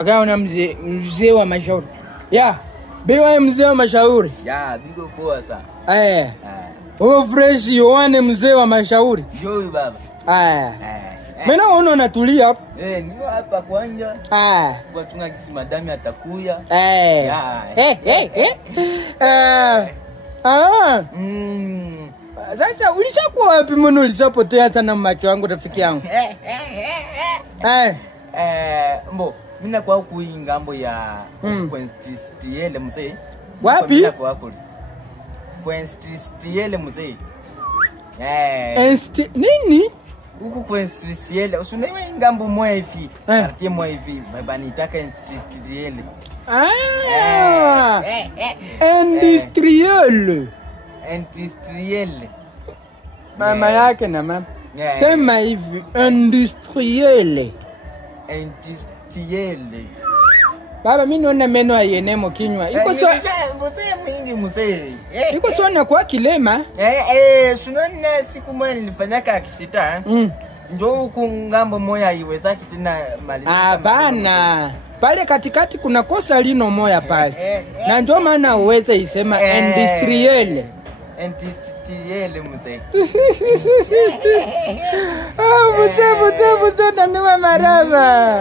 Akaona mzee wa mashauri. Ya, biwa mzee wa mashauri. Ya, bigo poa sana. Oh fresh Yohane mzee wa mashauri. Njoo baba. Mena ono natulia hapo. Niko hapa kwanja. Kwa tunga kisima dami atakuya. Sasa ulishakuwa wapi mbona ulishapotea sana macho yangu rafiki yangu? Mbo, mina kwa huku hii ngambo ya Kwenstiele mzee. Wapi? Kwenstiele mzee. Nini? Huku Kwenstiele, usunewe ngambo moya hivi. Kartie moya hivi, baba nitaka Kwenstiele. Industriel. Mama yake na mama. Sema hivi, industriel. Baba mimi naona meno ayenemo kinywa. Iko so mzee mingi mzee. Iko so na kwa kilema. Sunona siku moja nilifanyaka akisita. Njoo huku ngambo moya iweza kitina maliza. Bana. Pale katikati kuna kosa lino moya pale. Na ndio maana uweze isema industriel. Industriel mzee. Mzee ndani wa maraba.